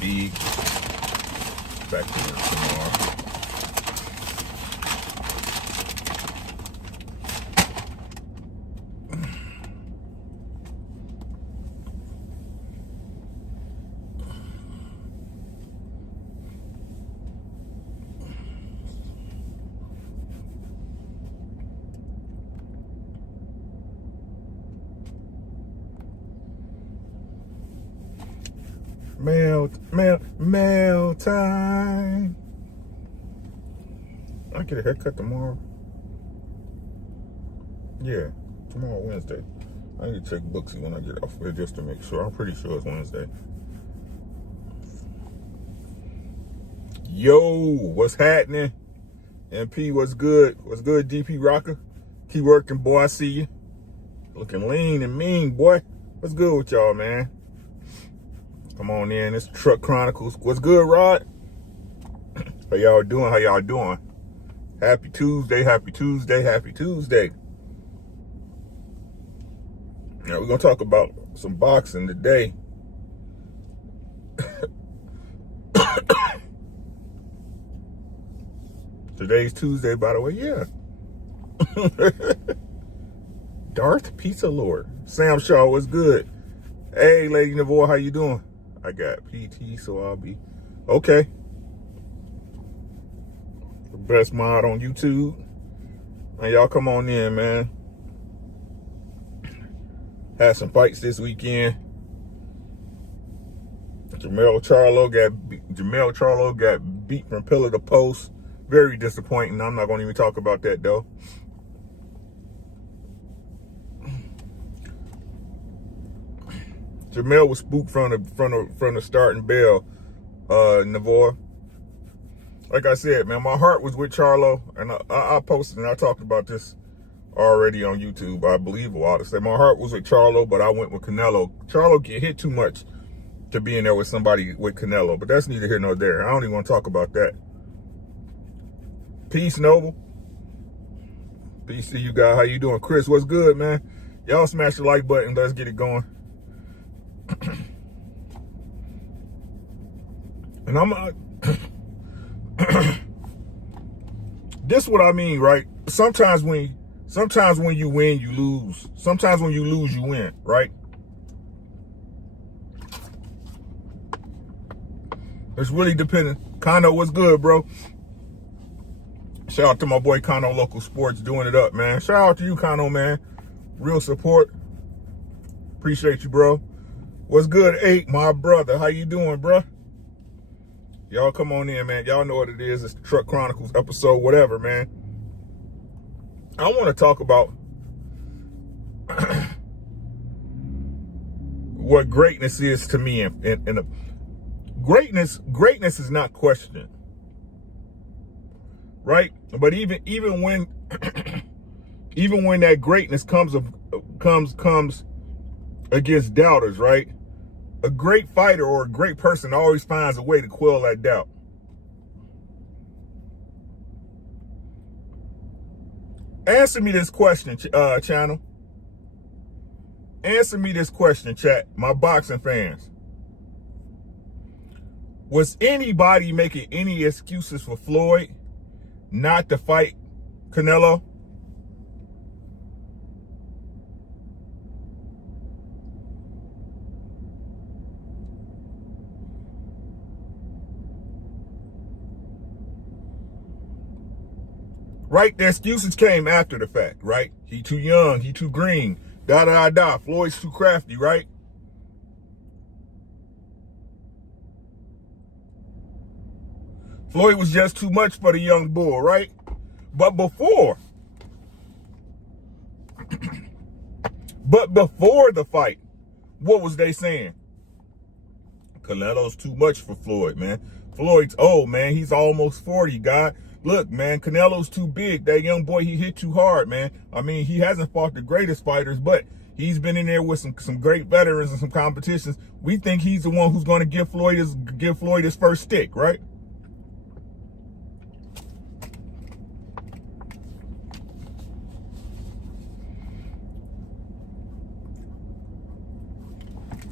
Big. Back to work tomorrow. Mail time. I get a haircut tomorrow. Yeah, tomorrow Wednesday. I need to check Booksy when I get off there just to make sure. I'm pretty sure it's Wednesday. Yo, what's happening? MP, what's good? What's good, DP Rocker? Keep working, boy. I see you. Looking lean and mean, boy. What's good with y'all, man? Come on in. It's Truck Chronicles. What's good, Rod? How y'all doing? How y'all doing? Happy Tuesday. Happy Tuesday. Happy Tuesday. Now, we're going to talk about some boxing today. Today's Tuesday, by the way. Yeah. Darth Pizza Lord. Sam Shaw, what's good? Hey, Lady Navore, how you doing? I got PT, so I'll be okay. The best mod on YouTube. Man, y'all come on in, man. Had some fights this weekend. Jamel Charlo got beat from pillar to post. Very disappointing. I'm not going to even talk about that, though. Jamel was spooked from the starting bell, Navore. Like I said, man, my heart was with Charlo, and I posted and I talked about this already on YouTube, I believe, a while to say my heart was with Charlo, but I went with Canelo. Charlo get hit too much to be in there with somebody with Canelo, but that's neither here nor there. I don't even want to talk about that. Peace, Noble. Peace to you guys. How you doing? Chris, what's good, man? Y'all smash the like button. Let's get it going. And I'm this is what I mean, right? Sometimes when you win, you lose. Sometimes when you lose, you win, right? It's really dependent. Kano, what's good, bro? Shout out to my boy Kano Local Sports doing it up, man. Shout out to you, Kano, man. Real support. Appreciate you, bro. What's good, 8, my brother? How you doing, bro? Y'all come on in, man. Y'all know what it is. It's the Truck Chronicles episode, whatever, man. I want to talk about what greatness is to me. And greatness is not questioned, right? But even when even when that greatness comes against doubters, right? A great fighter or a great person always finds a way to quell that doubt. Answer me this question, channel. Answer me this question, chat, my boxing fans. Was anybody making any excuses for Floyd not to fight Canelo? Right? The excuses came after the fact, right? He too young, he too green, da-da-da-da. Floyd's too crafty, right? Floyd was just too much for the young bull, right? But before the fight, what was they saying? Canelo's too much for Floyd, man. Floyd's old, man. He's almost 40, God. Look, man, Canelo's too big. That young boy, he hit too hard, man. I mean, he hasn't fought the greatest fighters, but he's been in there with some great veterans and some competitions. We think he's the one who's going to give Floyd his first stick, right?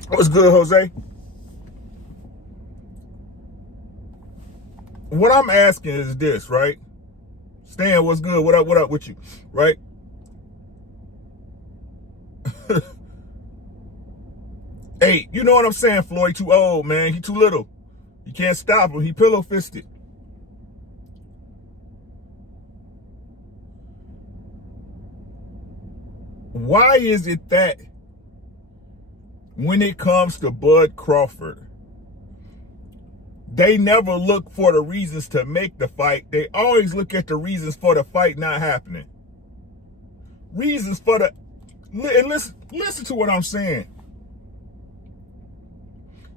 What's good, Jose? what I'm asking is this, right? Stan, what's good? What up with you, right? Hey, you know what I'm saying, Floyd? Too old, man. He too little. You can't stop him. He pillow fisted. Why is it that when it comes to Bud Crawford, they never look for the reasons to make the fight? They always look at the reasons for the fight not happening. Reasons for the... And listen to what I'm saying.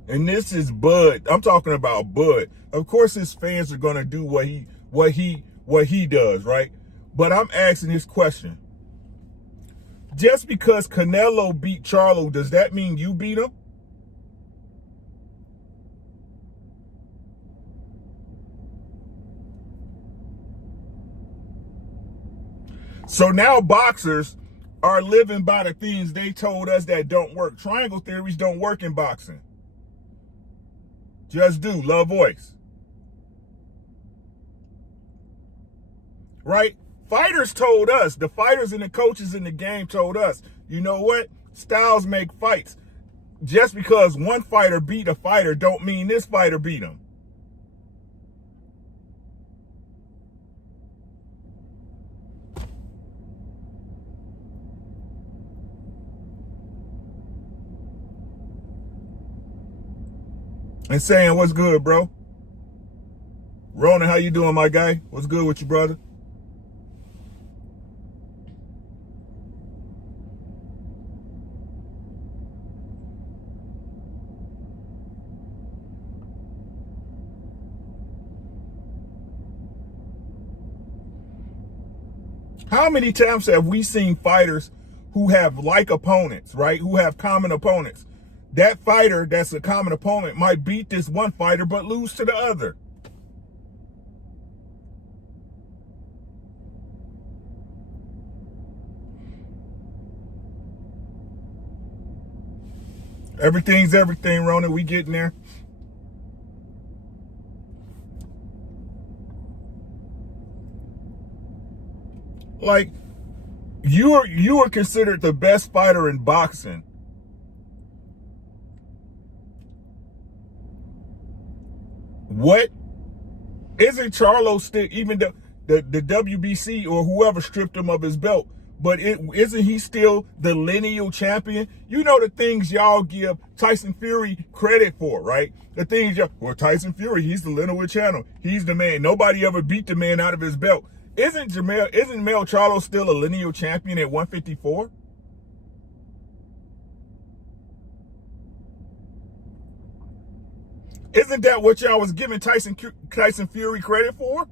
And this is Bud. I'm talking about Bud. Of course his fans are gonna do what he does, right? But I'm asking this question. Just because Canelo beat Charlo, does that mean you beat him? So now boxers are living by the things they told us that don't work. Triangle theories don't work in boxing. Just do. Love voice. Right? Fighters told us, the fighters and the coaches in the game told us, you know what? Styles make fights. Just because one fighter beat a fighter don't mean this fighter beat him. And saying, what's good, bro? Ronan, how you doing, my guy? What's good with you, brother? How many times have we seen fighters who have like opponents, right? Who have common opponents? That fighter that's a common opponent might beat this one fighter but lose to the other. Everything's everything, Ronan. We getting there. Like, you are considered the best fighter in boxing. What? Isn't Charlo still, even the WBC or whoever stripped him of his belt, but isn't he still the lineal champion? You know the things y'all give Tyson Fury credit for, right? The things well, Tyson Fury, he's the lineal champion. He's the man. Nobody ever beat the man out of his belt. Isn't Mel Charlo still a lineal champion at 154? Isn't that what y'all was giving Tyson Fury credit for?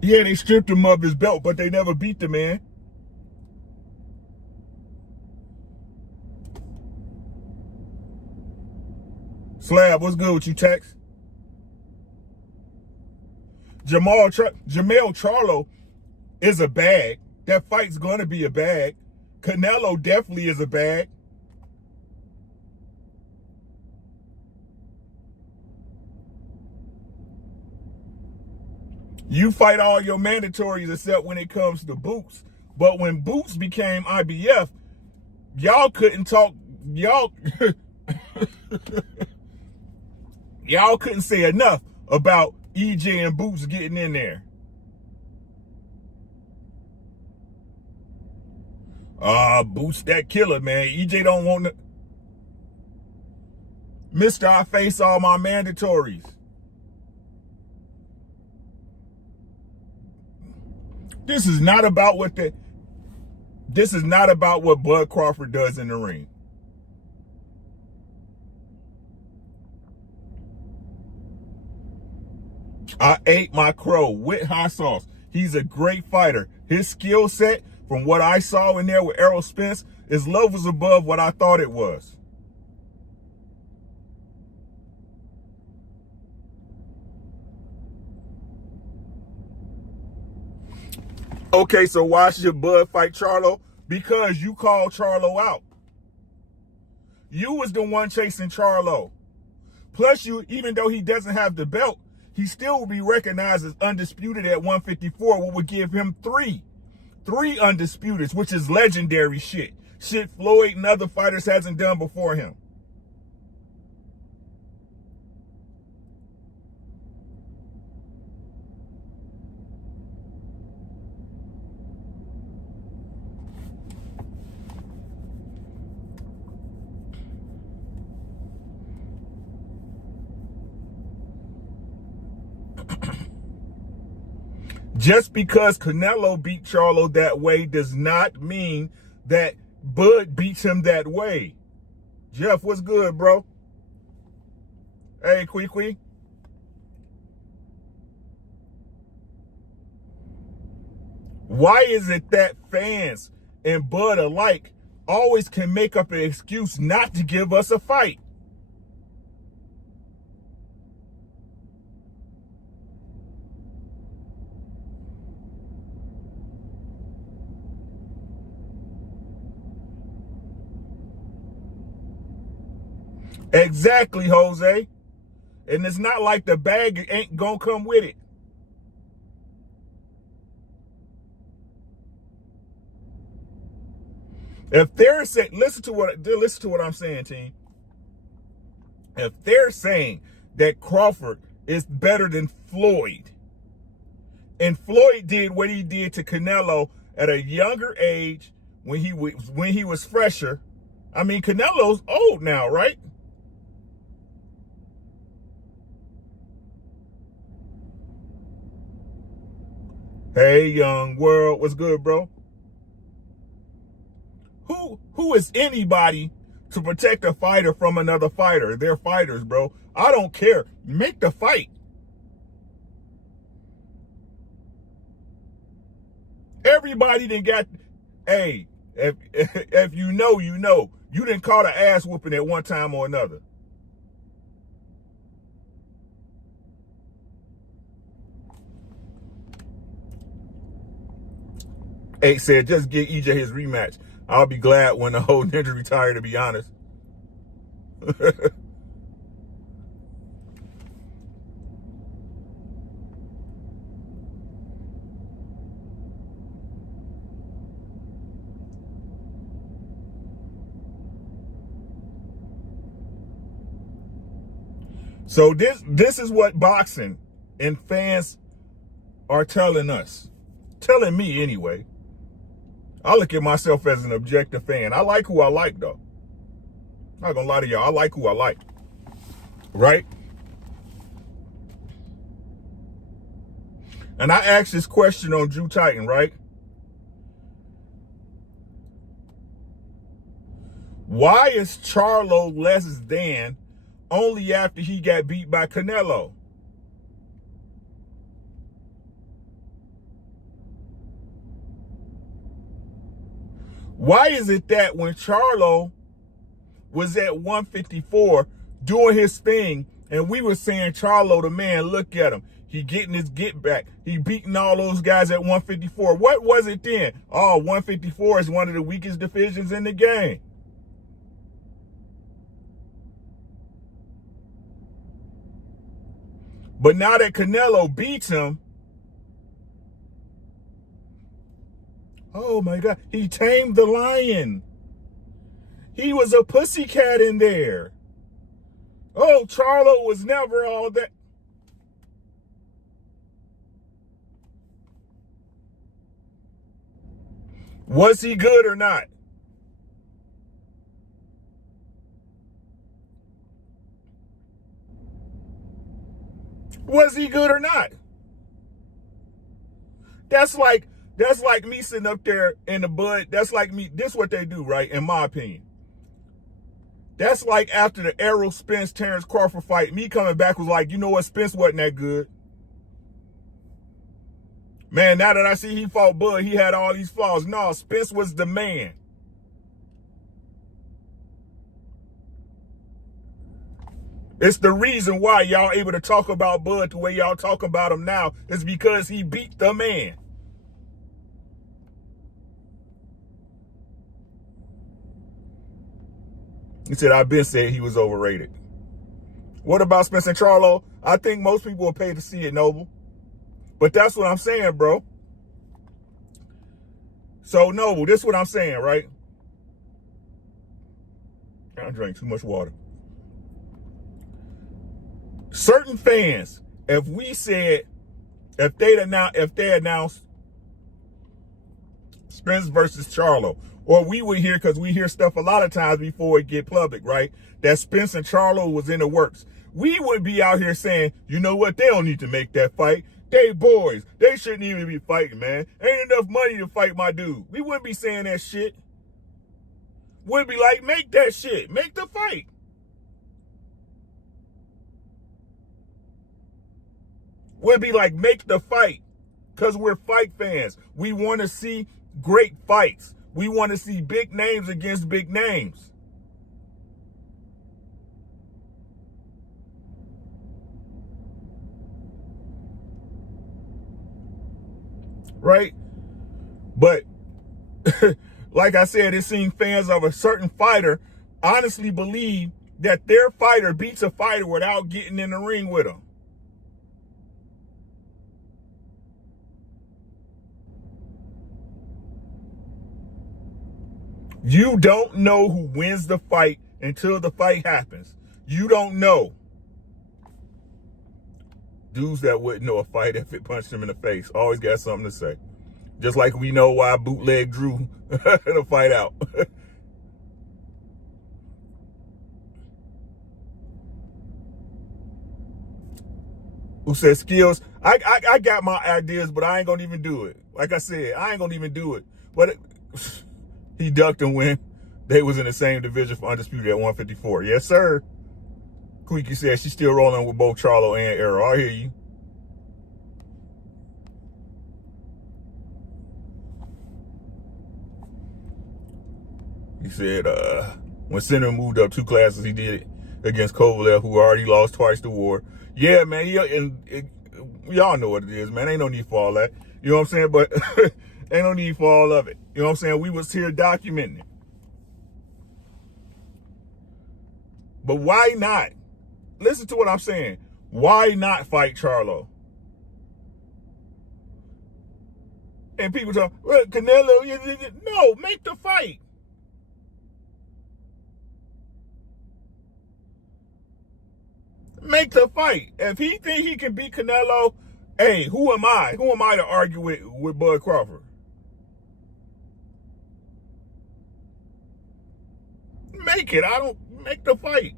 Yeah, they stripped him of his belt, but they never beat the man. Slab, what's good with you, Tex? Jamel Charlo is a bag. That fight's going to be a bag. Canelo definitely is a bag. You fight all your mandatories except when it comes to Boots. But when Boots became IBF, y'all couldn't talk. Y'all couldn't say enough about EJ and Boots getting in there. Boots that killer, man. EJ don't want to. Mister, I face all my mandatories. This is not about what Bud Crawford does in the ring. I ate my crow with hot sauce. He's a great fighter. His skill set, from what I saw in there with Errol Spence, is levels above what I thought it was. Okay, so why should Bud fight Charlo? Because you called Charlo out. You was the one chasing Charlo. Plus, you, even though he doesn't have the belt, he still will be recognized as undisputed at 154, what would give him three undisputeds, which is legendary shit. Shit Floyd and other fighters hasn't done before him. Just because Canelo beat Charlo that way does not mean that Bud beats him that way. Jeff, what's good, bro? Hey, Kwee. Why is it that fans and Bud alike always can make up an excuse not to give us a fight? Exactly, Jose. And it's not like the bag ain't gonna come with it. If they're saying, listen to what I'm saying, team. If they're saying that Crawford is better than Floyd, and Floyd did what he did to Canelo at a younger age when he was fresher. I mean, Canelo's old now, right? Hey, young world, what's good, bro? Who is anybody to protect a fighter from another fighter? They're fighters, bro. I don't care. Make the fight. Everybody done got. Hey, if you know, you know. You done caught an ass whooping at one time or another. Hey said, just get EJ his rematch. I'll be glad when the whole ninja retire, to be honest. So this is what boxing and fans are telling us. Telling me anyway. I look at myself as an objective fan. I like who I like, though. I'm not gonna lie to y'all. I like who I like. Right? And I asked this question on Drew Titan, right? Why is Charlo less than only after he got beat by Canelo? Why is it that when Charlo was at 154 doing his thing, and we were saying, Charlo the man, look at him. He getting his get back. He beating all those guys at 154. What was it then? Oh, 154 is one of the weakest divisions in the game. But now that Canelo beats him, oh my God, he tamed the lion. He was a pussycat in there. Oh, Charlo was never all that. Was he good or not? Was he good or not? That's like me sitting up there in the Bud. That's like me. This is what they do, right? In my opinion. That's like after the Errol Spence Terrence Crawford fight, me coming back was like, you know what, Spence wasn't that good. Man, now that I see he fought Bud, he had all these flaws. No, Spence was the man. It's the reason why y'all able to talk about Bud the way y'all talk about him now is because he beat the man. He said, I've been said he was overrated. What about Spence and Charlo? I think most people will pay to see it, Noble. But that's what I'm saying, bro. So, Noble, this is what I'm saying, right? I drank too much water. Certain fans, if they announced Spence versus Charlo, or we would hear, because we hear stuff a lot of times before it get public, right? That Spence and Charlo was in the works. We would be out here saying, you know what? They don't need to make that fight. They boys. They shouldn't even be fighting, man. Ain't enough money to fight my dude. We wouldn't be saying that shit. We'd be like, make that shit. Make the fight. We'd be like, make the fight. Because we're fight fans. We want to see great fights. We want to see big names against big names. Right? But like I said, it seems fans of a certain fighter honestly believe that their fighter beats a fighter without getting in the ring with him. You don't know who wins the fight until the fight happens. You don't know. Dudes that wouldn't know a fight if it punched him in the face always got something to say. Just like we know why Bootleg drew the fight out. Who said Skills? I got my ideas, but I ain't gonna even do it. Like I said, I ain't gonna even do it. But he ducked and went. They was in the same division for Undisputed at 154. Yes, sir. Queeky said she's still rolling with both Charlo and Arrow. I hear you. He said when Sinner moved up 2 classes, he did it against Kovalev, who already lost twice the war. Yeah, man. Y'all know what it is, man. Ain't no need for all that. You know what I'm saying? But ain't no need for all of it. You know what I'm saying? We was here documenting it. But why not? Listen to what I'm saying. Why not fight Charlo? And people talk, well, Canelo, no, make the fight. Make the fight. If he think he can beat Canelo, hey, who am I? Who am I to argue with Bud Crawford? Make it. Make the fight.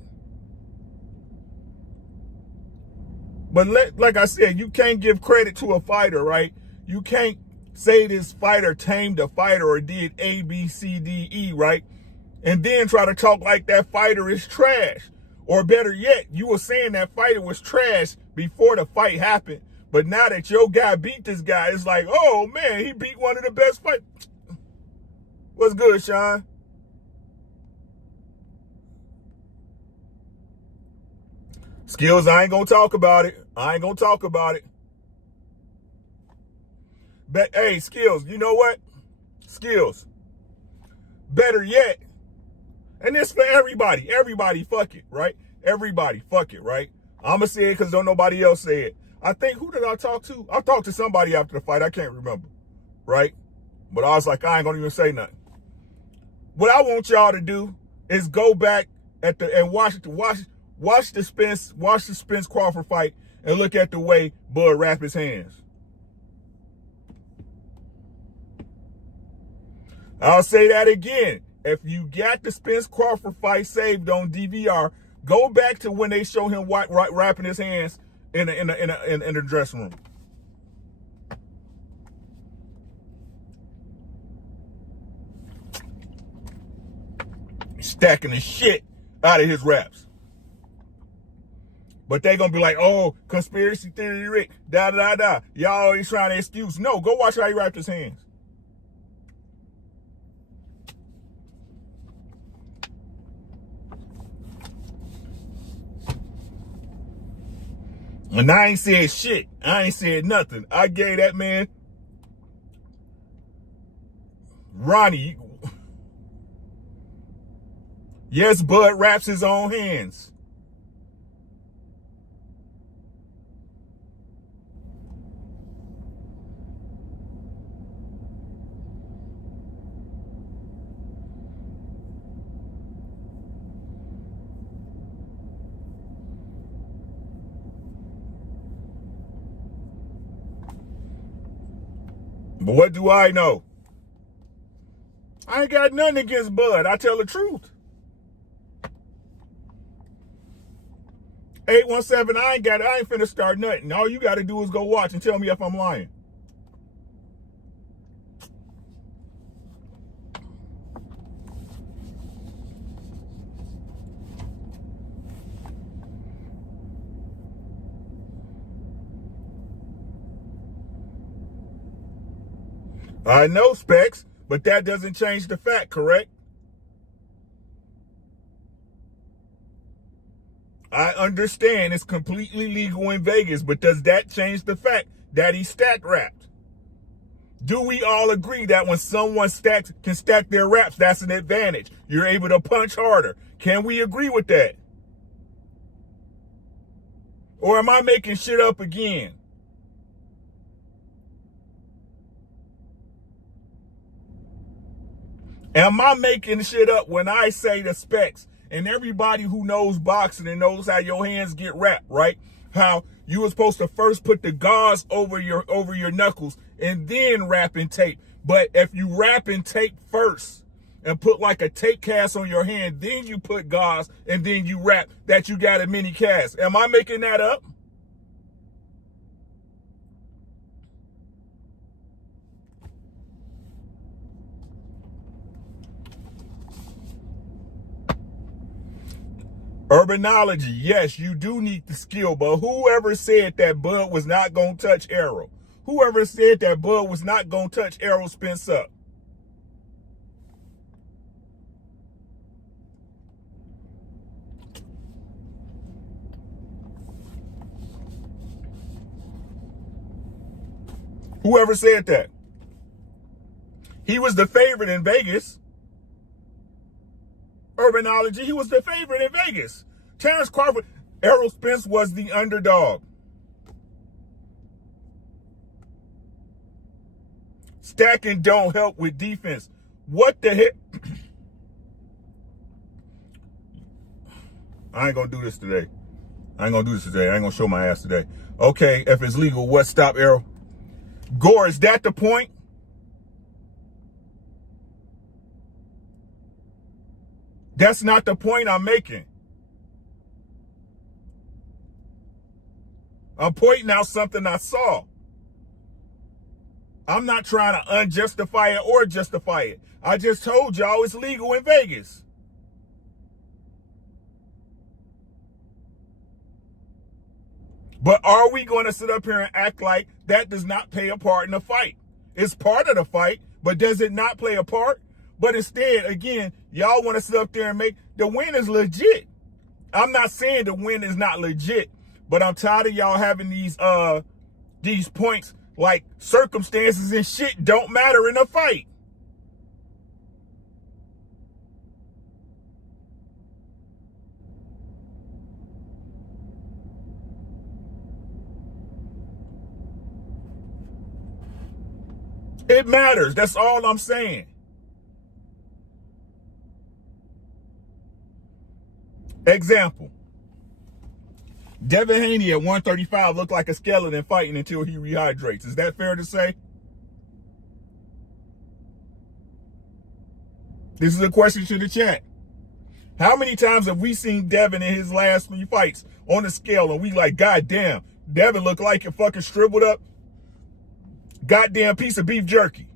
But like I said, you can't give credit to a fighter, right? You can't say this fighter tamed a fighter or did A, B, C, D, E, right? And then try to talk like that fighter is trash. Or better yet, you were saying that fighter was trash before the fight happened. But now that your guy beat this guy, it's like, oh, man, he beat one of the best fighters. What's good, Sean? Skills, I ain't going to talk about it. I ain't going to talk about it. But, hey, Skills, you know what? Skills. Better yet, and this for everybody. Everybody, fuck it, right? Everybody, fuck it, right? I'm going to say it because don't nobody else say it. I think, who did I talk to? I talked to somebody after the fight. I can't remember, right? But I was like, I ain't going to even say nothing. What I want y'all to do is go back and watch the Spence Crawford fight and look at the way Bud wrapped his hands. I'll say that again. If you got the Spence Crawford fight saved on DVR, go back to when they show him wrapping his hands in the dressing room. Stacking the shit out of his raps. But they gonna be like, oh, conspiracy theory, Rick, da. Y'all always trying to excuse. No, go watch how he wrapped his hands. And I ain't said shit. I ain't said nothing. I gave that man, Ronnie, Yes, Bud wraps his own hands. But what do I know? I ain't got nothing against Bud. I tell the truth. 817, I ain't finna start nothing. All you got to do is go watch and tell me if I'm lying. I know, Specs, but that doesn't change the fact, correct? I understand it's completely legal in Vegas, but does that change the fact that he stack wrapped? Do we all agree that when someone can stack their wraps, that's an advantage? You're able to punch harder. Can we agree with that? Or am I making shit up again? Am I making shit up when I say the Specs and everybody who knows boxing and knows how your hands get wrapped, right? How you were supposed to first put the gauze over your knuckles and then wrap and tape. But if you wrap and tape first and put like a tape cast on your hand, then you put gauze and then you wrap, that you got a mini cast. Am I making that up? Urbanology, yes, you do need the skill, but whoever said that Bud was not going to touch Arrow? Whoever said that Bud was not going to touch Errol Spence up? Whoever said that? He was the favorite in Vegas. Urbanology, he was the favorite in Vegas. Terrence Crawford, Errol Spence was the underdog. Stacking don't help with defense. What the heck? I ain't gonna do this today. I ain't gonna show my ass today. Okay, if it's legal, what stop Errol? Gore, is that the point? That's not the point I'm making. I'm pointing out something I saw. I'm not trying to unjustify it or justify it. I just told y'all it's legal in Vegas. But are we going to sit up here and act like that does not play a part in the fight? It's part of the fight, but does it not play a part? But instead, again, y'all want to sit up there and make the win is legit. I'm not saying the win is not legit, but I'm tired of y'all having these points like circumstances and shit don't matter in a fight. It matters. That's all I'm saying. Example. Devin Haney at 135 looked like a skeleton fighting until he rehydrates. Is that fair to say? This is a question to the chat. How many times have we seen Devin in his last 3 fights on the scale and we like, God damn, Devin looked like a fucking shriveled up goddamn piece of beef jerky?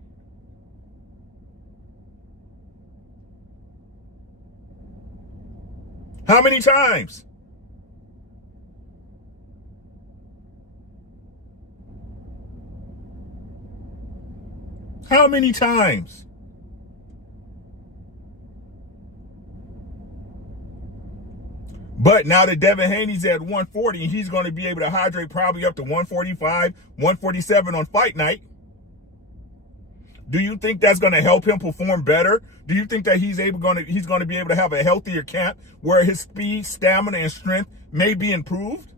How many times? How many times? But now that Devin Haney's at 140, and he's going to be able to hydrate probably up to 145, 147 on fight night. Do you think that's going to help him perform better? Do you think that he's going to be able to have a healthier camp where his speed, stamina, and strength may be improved?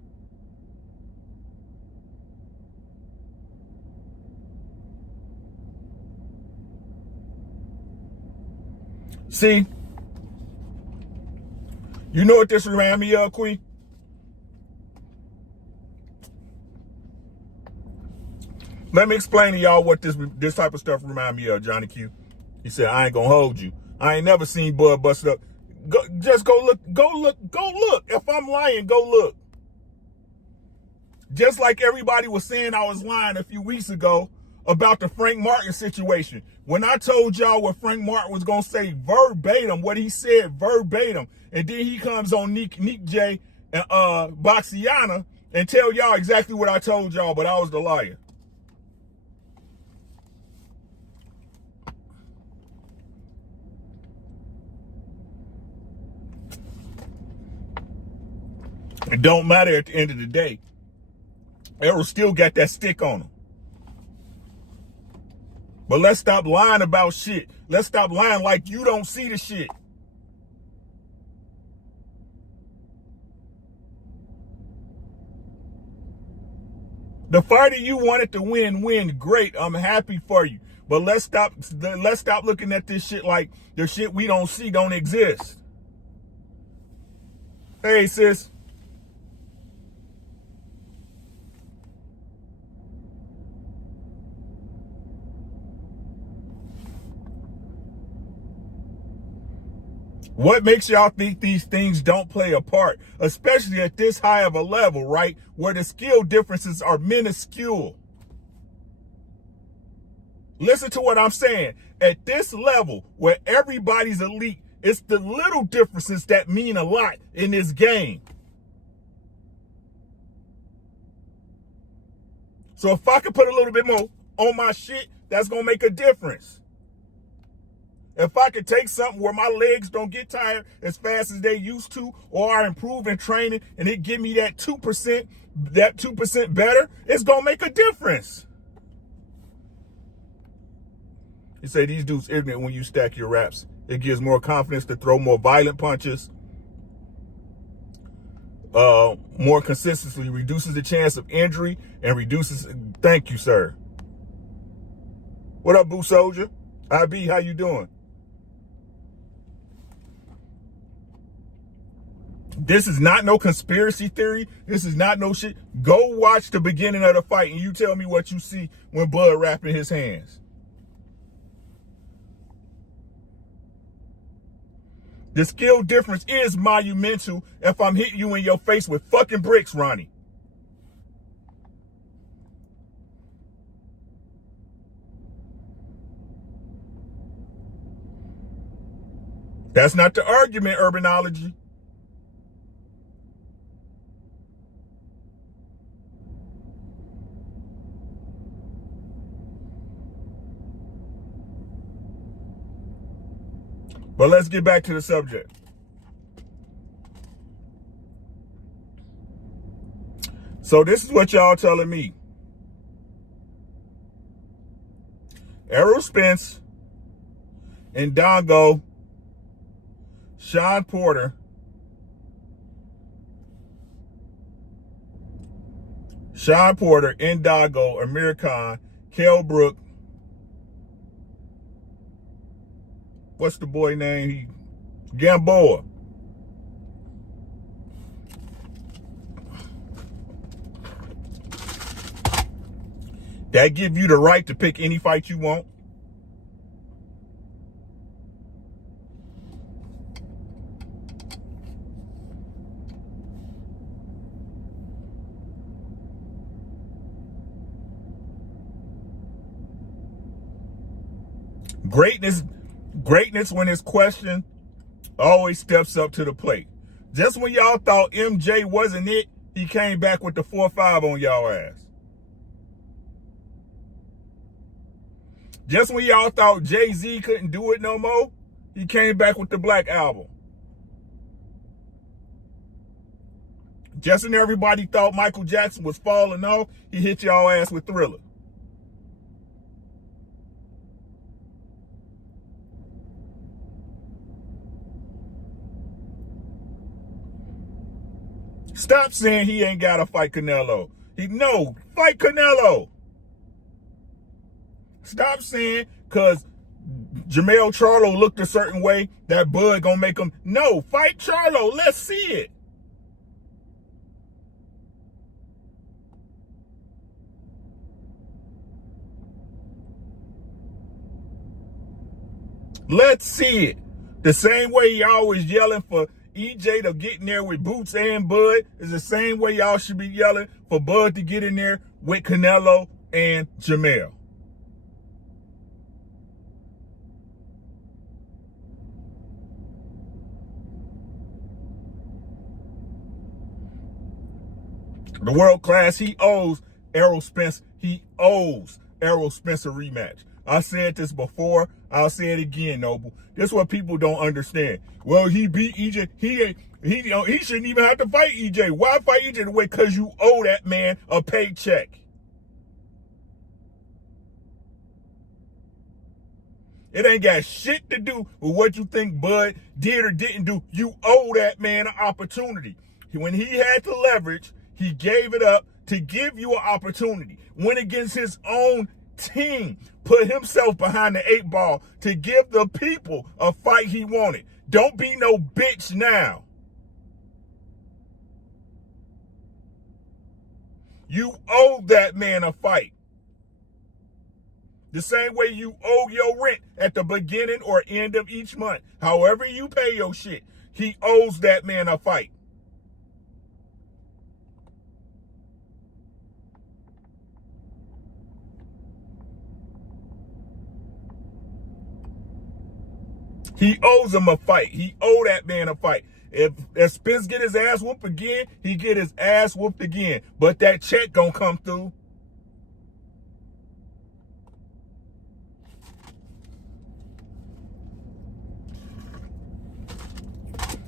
See, you know what this reminds me of, Queen? Let me explain to y'all what this type of stuff remind me of, Johnny Q. He said, I ain't gonna hold you. I ain't never seen Bud busted up. Just go look. If I'm lying, go look. Just like everybody was saying I was lying a few weeks ago about the Frank Martin situation. When I told y'all what Frank Martin was gonna say verbatim, what he said verbatim, and then he comes on Nick J and Boxiana and tell y'all exactly what I told y'all, but I was the liar. It don't matter at the end of the day. Errol still got that stick on him. But let's stop lying about shit. Let's stop lying like you don't see the shit. The fighter you wanted to win, great. I'm happy for you. But let's stop looking at this shit like the shit we don't see don't exist. Hey, sis. What makes y'all think these things don't play a part, especially at this high of a level, right? Where the skill differences are minuscule. Listen to what I'm saying. At this level, where everybody's elite, it's the little differences that mean a lot in this game. So if I could put a little bit more on my shit, that's going to make a difference. If I could take something where my legs don't get tired as fast as they used to, or I improve in training and it give me that 2% better, it's going to make a difference. You say these dudes ignorant when you stack your raps. It gives more confidence to throw more violent punches. More consistently reduces the chance of injury and reduces. Thank you, sir. What up, Boo Soldier? IB, how you doing? This is not no conspiracy theory. This is not no shit. Go watch the beginning of the fight and you tell me what you see when Bud wrapping his hands. The skill difference is monumental if I'm hitting you in your face with fucking bricks, Ronnie. That's not the argument, Urbanology. But let's get back to the subject. So this is what y'all telling me. Errol Spence, Ndongo, Sean Porter, Ndongo, Amir Khan, Kell Brook. What's the boy name? Gamboa. That give you the right to pick any fight you want? Greatness when it's questioned always steps up to the plate. Just when y'all thought MJ wasn't it, he came back with the 4-5 on y'all ass. Just when y'all thought Jay-Z couldn't do it no more, he came back with the Black Album. Just when everybody thought Michael Jackson was falling off, he hit y'all ass with Thriller. Stop saying he ain't got to fight Canelo. No, fight Canelo. Stop saying because Jermell Charlo looked a certain way, that Bud gonna make him. No, fight Charlo. Let's see it. Let's see it. The same way y'all was yelling for EJ to get in there with Boots and Bud is the same way y'all should be yelling for Bud to get in there with Canelo and Jermell. The world class, he owes Errol Spence. He owes Errol Spence a rematch. I said this before. I'll say it again, Noble. This is what people don't understand. Well, he beat EJ. He shouldn't even have to fight EJ. Why fight EJ the way? Because you owe that man a paycheck. It ain't got shit to do with what you think Bud did or didn't do. You owe that man an opportunity. When he had to leverage, he gave it up to give you an opportunity. Went against his own team, put himself behind the 8 ball to give the people a fight he wanted. Don't be no bitch now. You owe that man a fight. The same way you owe your rent at the beginning or end of each month. However you pay your shit, he owes that man a fight. He owes him a fight. He owe that man a fight. If Spence get his ass whooped again, he get his ass whooped again. But that check gonna come through.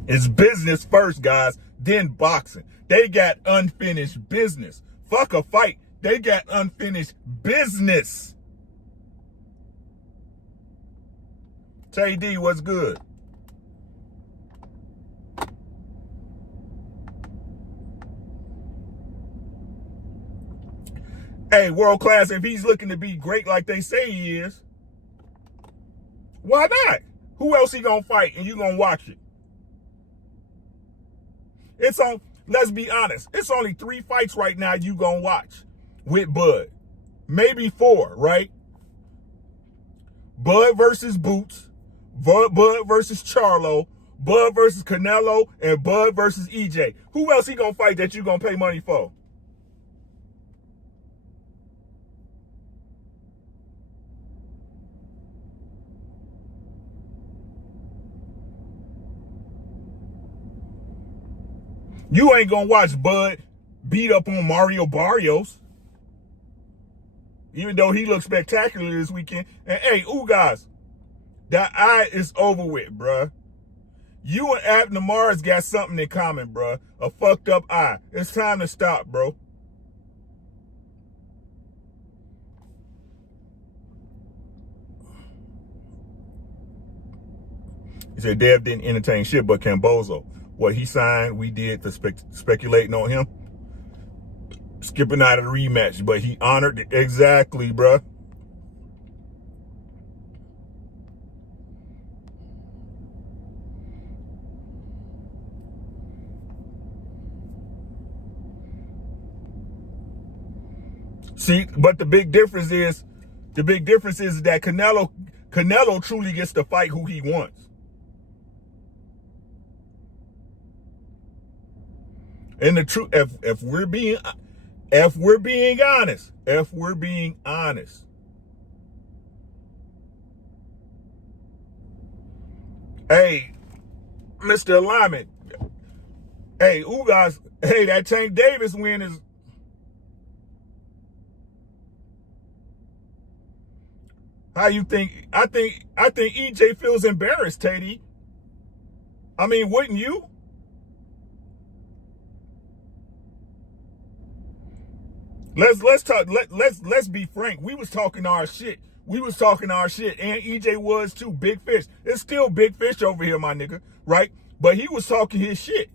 It's business first, guys, then boxing. They got unfinished business. Fuck a fight. They got unfinished business. Tay D, what's good? Hey, world class, if he's looking to be great like they say he is, why not? Who else he gonna fight and you gonna watch it? It's on, let's be honest, it's only 3 fights right now you gonna watch with Bud. Maybe 4, right? Bud versus Boots, Bud versus Charlo, Bud versus Canelo, and Bud versus EJ. Who else he gonna fight that you gonna pay money for? You ain't gonna watch Bud beat up on Mario Barrios, even though he looked spectacular this weekend. And hey, guys, that eye is over with, bruh. You and Abner Mars got something in common, bruh. A fucked up eye. It's time to stop, bro. He said Dev didn't entertain shit but Cambozo. What he signed, we did for speculating on him. Skipping out of the rematch, but he honored it. Exactly, bruh. See, but the big difference is that Canelo truly gets to fight who he wants. And the truth, if we're being honest, hey, Mr. Alignment, hey, guys, hey, that Tank Davis win is. How you think? I think EJ feels embarrassed, Teddy. I mean, wouldn't you? Let's talk. Let's be frank. We was talking our shit. And EJ was too. Big fish. It's still big fish over here, my nigga. Right? But he was talking his shit.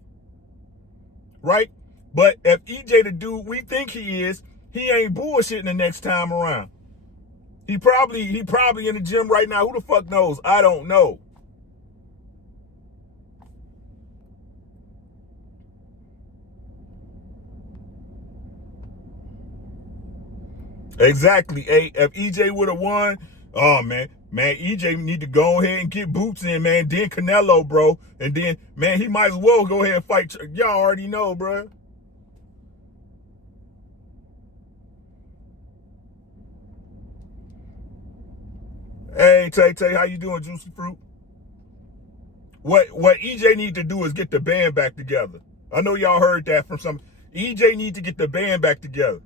Right? But if EJ the dude we think he is, he ain't bullshitting the next time around. He probably in the gym right now. Who the fuck knows? I don't know. Exactly. Hey, if EJ would have won, oh man, EJ need to go ahead and get boots in, man. Then Canelo, bro, and then man, he might as well go ahead and fight. Y'all already know, bro. Hey, Tay, how you doing, Juicy Fruit? What EJ need to do is get the band back together. I know y'all heard that from some. EJ need to get the band back together.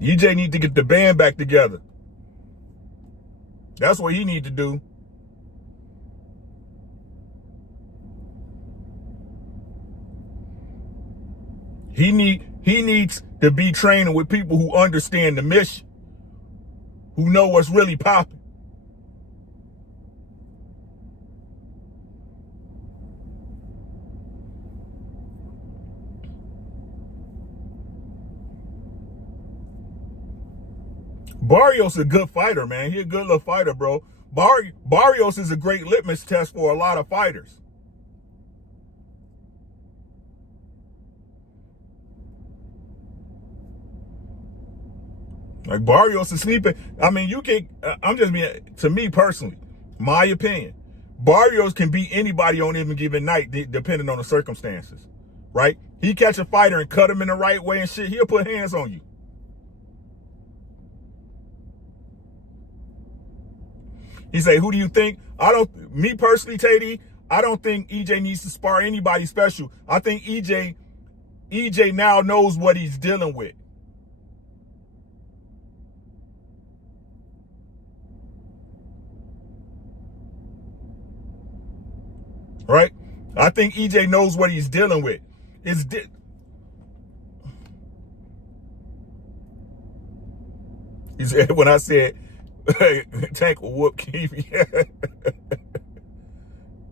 EJ need to get the band back together. That's what he need to do. He needs to be training with people who understand the mission, who know what's really popping. Barrios is a good fighter, man. He a good little fighter, bro. Barrios is a great litmus test for a lot of fighters. Like Barrios is sleeping. I mean, you can. I'm just being. To me personally, my opinion, Barrios can beat anybody on any given night, depending on the circumstances. Right? He catch a fighter and cut him in the right way and shit. He'll put hands on you. He say, "Who do you think?" Me personally, Tady, I don't think EJ needs to spar anybody special. I think EJ now knows what he's dealing with. Right? I think EJ knows what he's dealing with. He said, when I said, Tank will whoop Keith.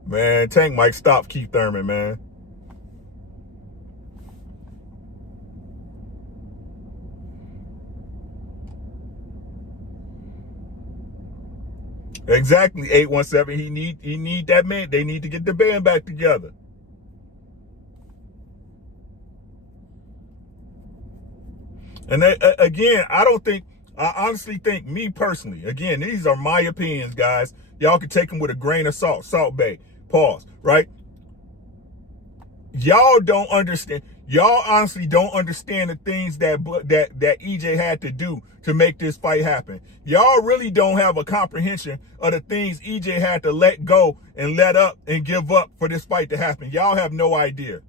Man, Tank might stop Keith Thurman, man. Exactly, 817. He need that man. They need to get the band back together. And again, I honestly think, me personally, again, these are my opinions, guys. Y'all can take them with a grain of salt. Salt Bay. Pause. Right? Y'all don't understand. Y'all honestly don't understand the things that EJ had to do to make this fight happen. Y'all really don't have a comprehension of the things EJ had to let go and let up and give up for this fight to happen. Y'all have no idea.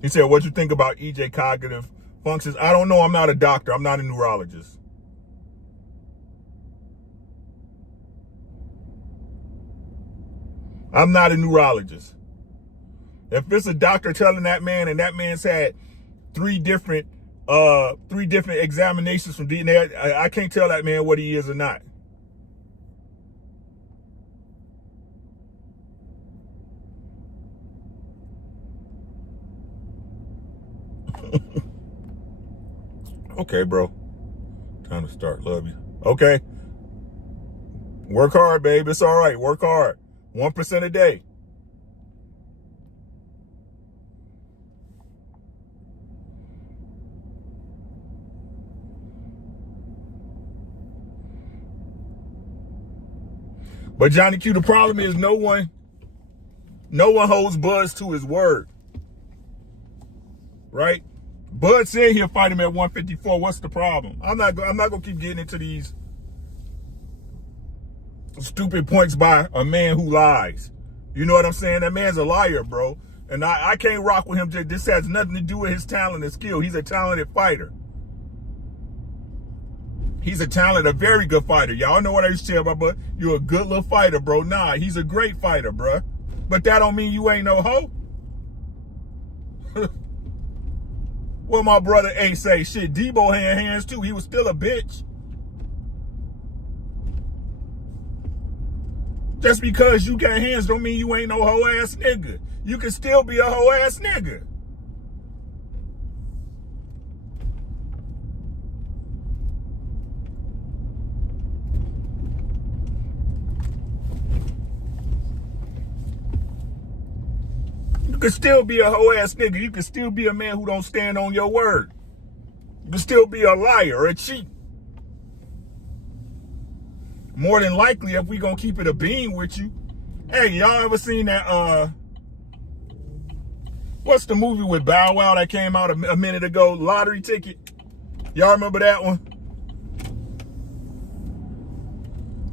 He said, "What you think about EJ cognitive functions?" I don't know. I'm not a doctor. I'm not a neurologist. I'm not a neurologist. If it's a doctor telling that man, and that man's had three different examinations from DNA, I can't tell that man what he is or not. Okay, bro. Time to start. Love you. Okay. Work hard, babe. It's all right. Work hard. 1% a day. But Johnny Q, the problem is no one holds Buzz to his word. Right? Bud said he'll fight him at 154. What's the problem? I'm not gonna keep getting into these stupid points by a man who lies. You know what I'm saying? That man's a liar, bro. And I can't rock with him. This has nothing to do with his talent and skill. He's a talented fighter. He's a talent, a very good fighter. Y'all know what I used to tell my butt. You're a good little fighter, bro. Nah, he's a great fighter, bro. But that don't mean you ain't no hoe. Well, my brother ain't say shit. Debo had hands too. He was still a bitch. Just because you got hands don't mean you ain't no hoe ass nigga. You can still be a hoe ass nigga. You can still be a hoe ass nigga. You can still be a man who don't stand on your word. You can still be a liar, a cheat. More than likely, if we gonna keep it a bean with you. Hey, y'all ever seen that, what's the movie with Bow Wow that came out a minute ago? Lottery Ticket. Y'all remember that one?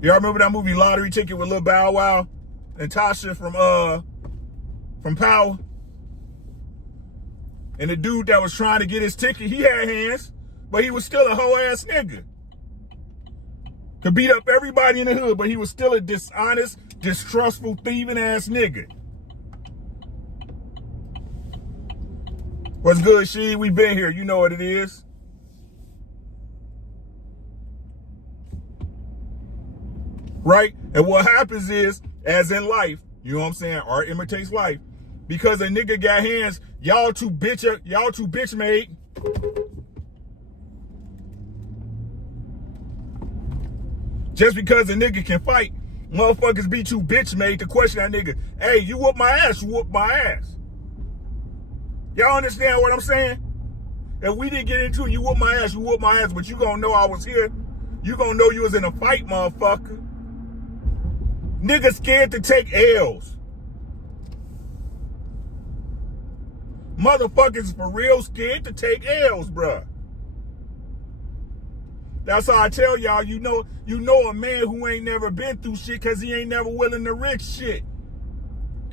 Y'all remember that movie Lottery Ticket with Lil Bow Wow and Tasha from Power? And the dude that was trying to get his ticket, he had hands, but he was still a hoe ass nigga. Could beat up everybody in the hood, but he was still a dishonest, distrustful, thieving ass nigga. What's good, She? We been here. You know what it is. Right? And what happens is, as in life, you know what I'm saying? Art imitates life. Because a nigga got hands, y'all too bitch made. Just because a nigga can fight, motherfuckers be too bitch made to question that nigga. Hey, you whoop my ass, you whoop my ass. Y'all understand what I'm saying? If we didn't get into it, you whoop my ass, you whoop my ass, but you gonna know I was here. You gonna know you was in a fight, motherfucker. Niggas scared to take L's. Motherfuckers for real scared to take L's, bruh. That's how I tell y'all, you know a man who ain't never been through shit because he ain't never willing to risk shit.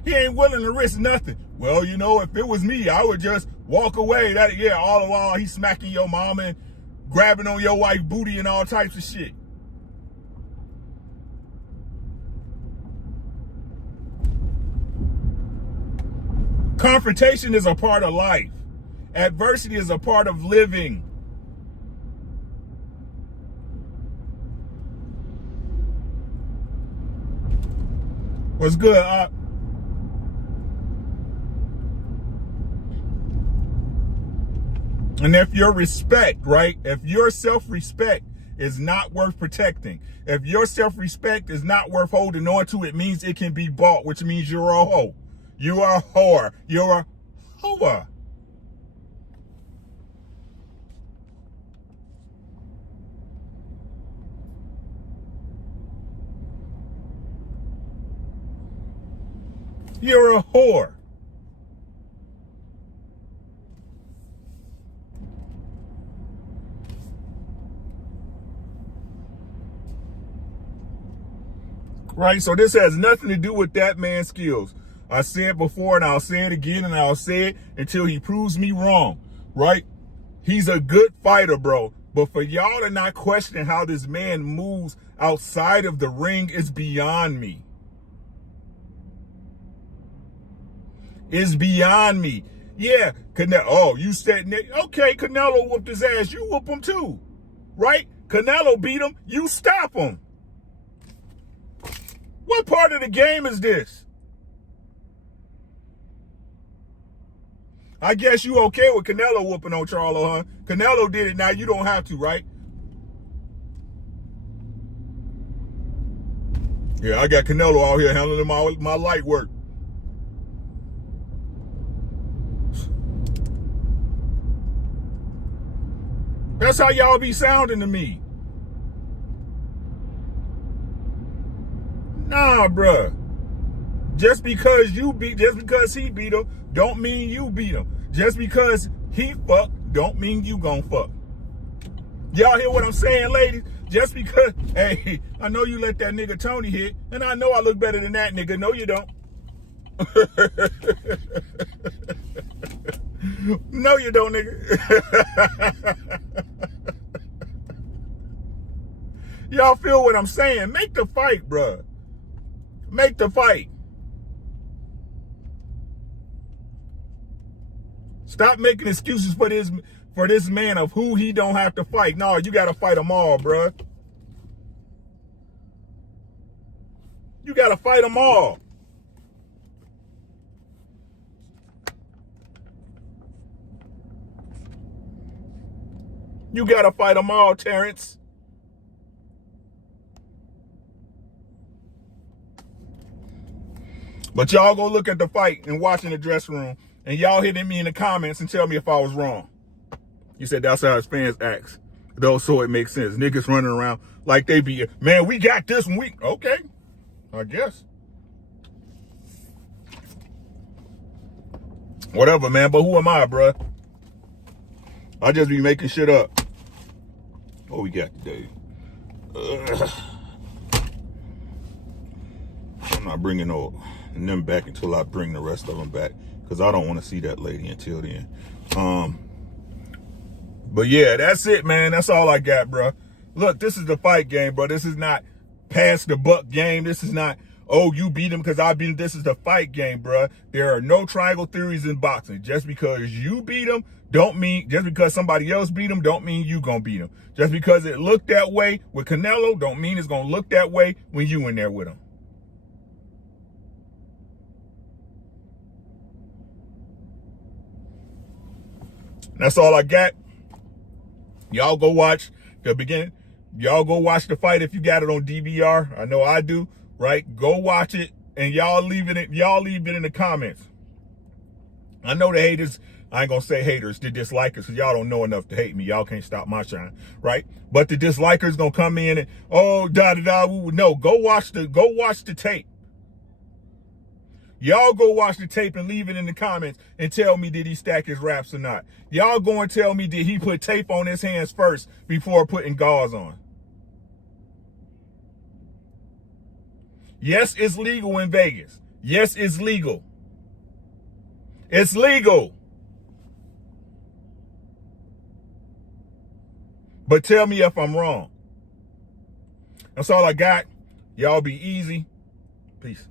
He ain't willing to risk nothing. Well, you know, if it was me, I would just walk away. All the while he's smacking your mama and grabbing on your wife's booty and all types of shit. Confrontation is a part of life. Adversity is a part of living. What's good, And if your respect, right? If your self-respect is not worth protecting, if your self-respect is not worth holding on to, it means it can be bought, which means you're a hoe. You are a whore. You're a hoe. You're a whore. Right? So this has nothing to do with that man's skills. I said before and I'll say it again and I'll say it until he proves me wrong. Right? He's a good fighter, bro. But for y'all to not question how this man moves outside of the ring is beyond me. Is beyond me. Yeah, you said, okay, Canelo whooped his ass. You whoop him too, right? Canelo beat him. You stop him. What part of the game is this? I guess you okay with Canelo whooping on Charlo, huh? Canelo did it. Now you don't have to, right? Yeah, I got Canelo out here handling my light work. That's how y'all be sounding to me. Nah, bruh. Just because he beat him, don't mean you beat him. Just because he fucked, don't mean you gon' fuck. Y'all hear what I'm saying, ladies? Just because, hey, I know you let that nigga Tony hit, and I know I look better than that nigga. No, you don't. No, you don't, nigga. Y'all feel what I'm saying? Make the fight, bruh. Make the fight. Stop making excuses for this man of who he don't have to fight. No, you got to fight them all, bruh. You got to fight them all. You got to fight them all, Terrence. But y'all go look at the fight and watch in the dressing room, and y'all hitting me in the comments and tell me if I was wrong. You said that's how his fans act. Though, so it makes sense. Niggas running around like they be, man, we got this one. Okay, I guess. Whatever, man. But who am I, bruh? I just be making shit up. What we got today? I'm not bringing them back until I bring the rest of them back, because I don't want to see that lady until then. But yeah, that's it, man. That's all I got, bro. Look, this is the fight game, bro. This is not pass the buck game. This is not, oh, you beat him because I beat him. This is the fight game, bro. There are no triangle theories in boxing. Just because you beat him don't mean, just because somebody else beat him don't mean you gonna beat him. Just because it looked that way with Canelo don't mean it's gonna look that way when you in there with him. That's all I got. Y'all go watch the beginning. Y'all go watch the fight if you got it on DVR. I know I do, right? Go watch it, and y'all leave it in the comments. I know the haters, I ain't gonna say haters, the dislikers, because y'all don't know enough to hate me. Y'all can't stop my shine, right? But the dislikers gonna come in and, oh, da-da-da, no, go watch the tape. Y'all go watch the tape and leave it in the comments and tell me, did he stack his wraps or not? Y'all go and tell me, did he put tape on his hands first before putting gauze on? Yes, it's legal in Vegas. Yes, it's legal. It's legal. But tell me if I'm wrong. That's all I got. Y'all be easy. Peace.